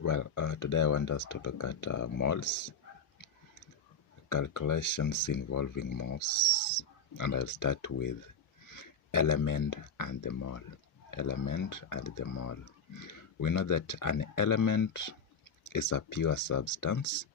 Today I want us to look at moles, calculations involving moles, and I'll start with element and the mole. Element and the mole. We know that an element is a pure substance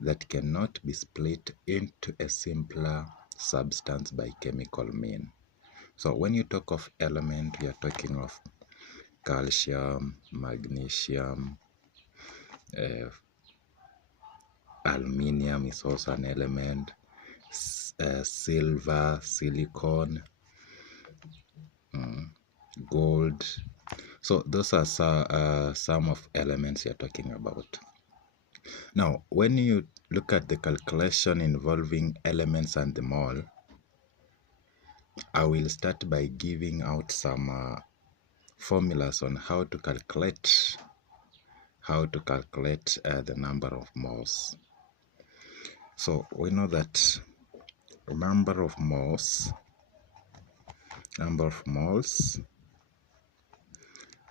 that cannot be split into a simpler substance by chemical mean. So when you talk of element, we are talking of calcium, magnesium, aluminium is also an element, silver, silicon, gold. So those are some of elements you're talking about. Now, when you look at the calculation involving elements and the mole, I will start by giving out some formulas on how to calculate the number of moles. So we know that number of moles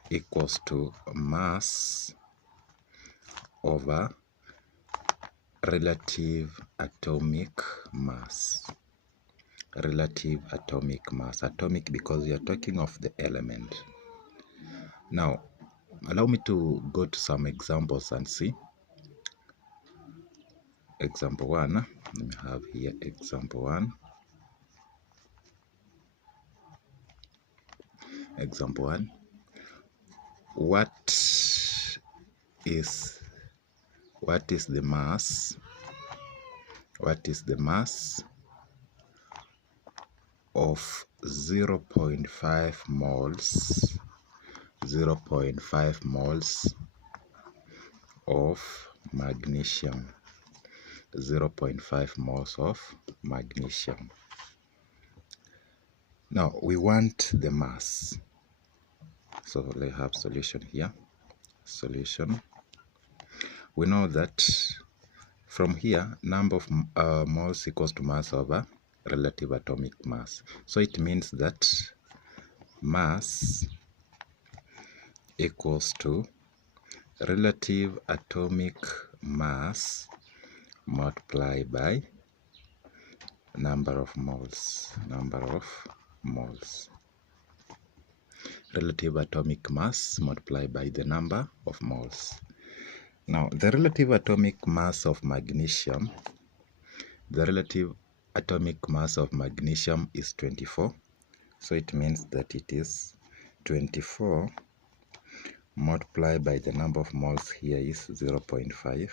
equals to mass over relative atomic mass. Atomic because we are talking of the element. Now, allow me to go to some examples and see. Example 1, let me have here example 1. Example 1. What is the mass? What is the mass of 0.5 moles? 0.5 moles of magnesium. 0.5 moles of magnesium. Now we want the mass. So let's have solution here. Solution. We know that from here, number of moles equals to mass over relative atomic mass. So it means that mass equals to relative atomic mass multiplied by number of moles. Relative atomic mass multiplied by the number of moles. Now, the relative atomic mass of magnesium, is 24. So it means that it is 24 multiplied by the number of moles here is 0.5.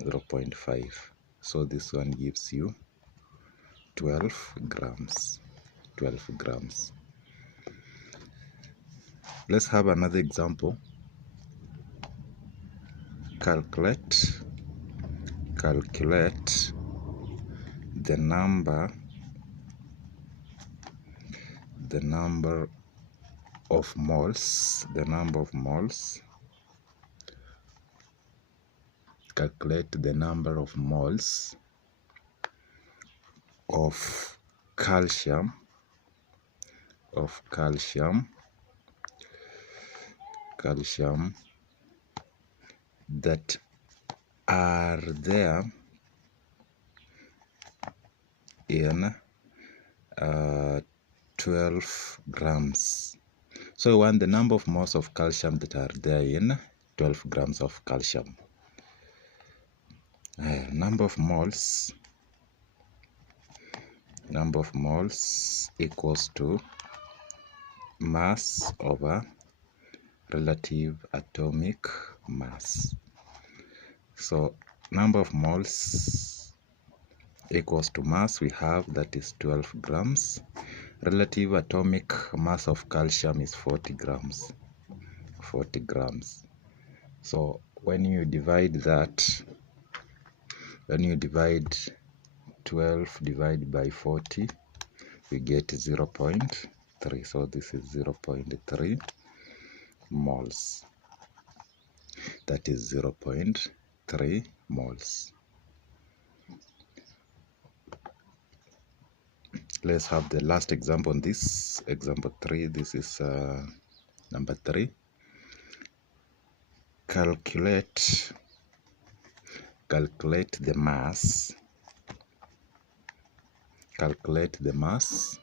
0.5. So this one gives you 12 grams. 12 grams. Let's have another example. Calculate the number of moles. Calculate the number of moles of calcium that are there in 12 grams. So we want the number of moles of calcium that are there in 12 grams of calcium. Number of moles equals to mass over relative atomic mass. So number of moles equals to mass we have, that is 12 grams. Relative atomic mass of calcium is 40 grams. 40 grams. So when you divide 12 divided by 40, we get 0.3. So this is 0.3 moles. That is 0.3 moles. Let's have the last example on this. Example 3. This is number 3. calculate the mass. Calculate the mass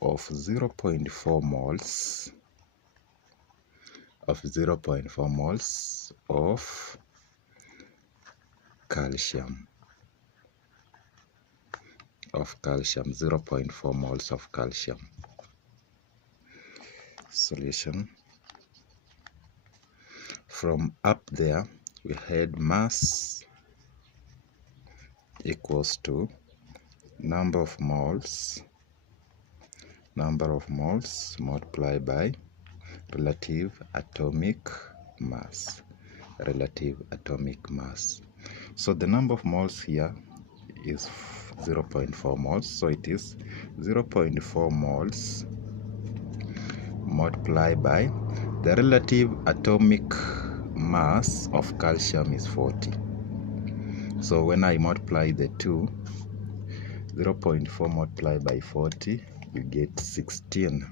of 0.4 moles of 0.4 moles of calcium. 0.4 moles of calcium. Solution. From up there we had mass equals to number of moles multiplied by relative atomic mass. So the number of moles here is 0.4 moles, so it is 0.4 moles multiplied by the relative atomic mass of calcium is 40. So when I multiply the two, 0.4 multiplied by 40, you get 16.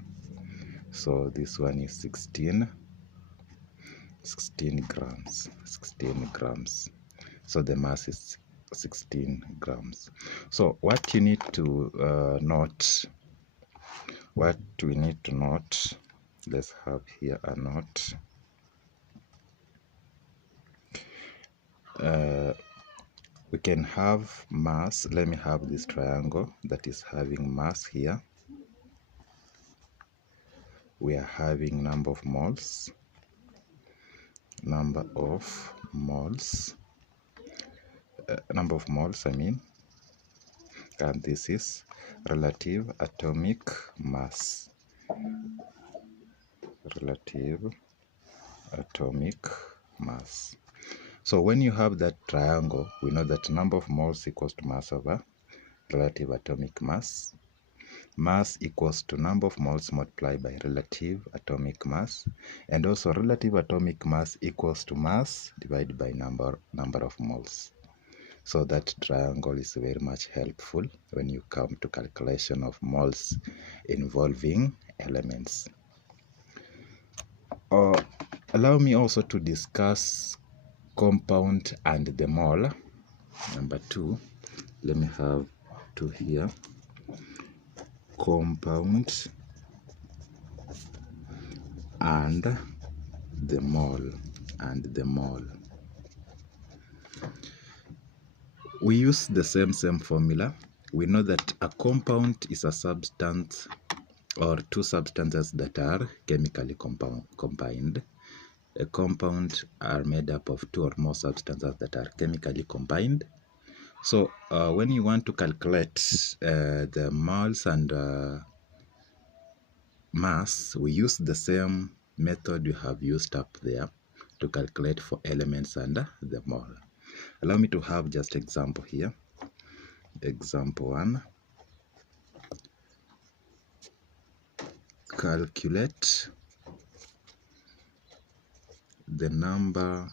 So this one is 16 grams. So the mass is 16 grams. So what you need to note, let's have here a note. We can have mass. Let me have this triangle that is having mass here. We are having number of moles, and this is relative atomic mass. So when you have that triangle, we know that number of moles equals to mass over relative atomic mass. Mass equals to number of moles multiplied by relative atomic mass, and also relative atomic mass equals to mass divided by number of moles. So that triangle is very much helpful when you come to calculation of moles involving elements. Allow me also to discuss compound and the mole. Number 2, let me have 2 here. Compound and the mole. We use the same formula. We know that a compound is a substance or two substances that are chemically combined. A compound are made up of 2 or more substances that are chemically combined. So when you want to calculate the moles and mass, we use the same method you have used up there to calculate for elements and the mole. Allow me to have just example here. Example 1. Calculate the number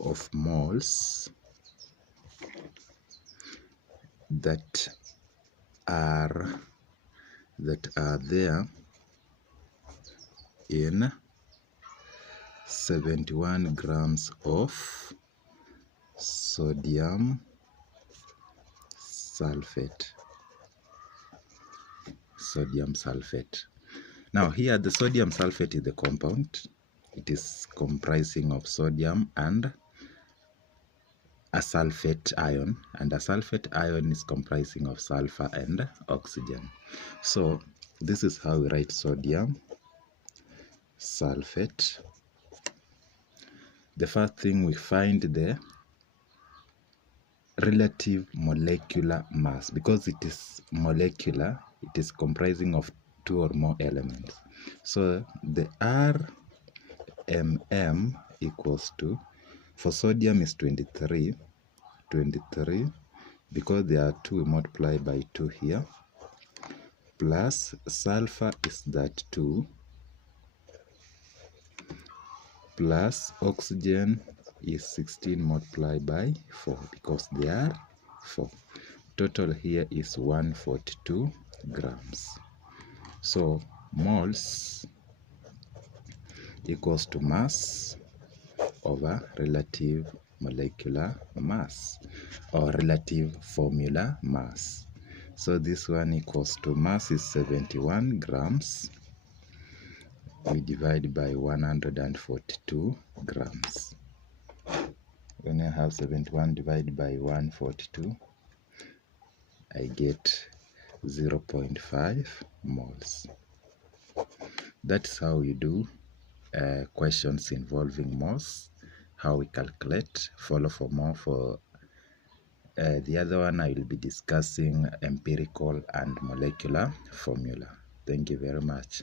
of moles that are there in 71 grams of sodium sulfate. Now here the sodium sulfate is the compound. It is comprising of sodium and a sulfate ion, and a sulfate ion is comprising of sulfur and oxygen. So this is how we write sodium sulfate. The first thing, we find the relative molecular mass. Because it is molecular, it is comprising of 2 or more elements. So the RMM equals to, for sodium is 23, because there are 2, multiplied by 2 here, plus sulfur is that 2, plus oxygen is 16 multiplied by 4, because they are 4. Total here is 142 grams. So moles equals to mass over relative molecular mass or relative formula mass. So this one equals to mass is 71 grams. We divide by 142 grams. When I have 71 divided by 142, I get 0.5 moles. That's how we do questions involving moles, how we calculate. Follow for more. For the other one, I will be discussing empirical and molecular formula. Thank you very much.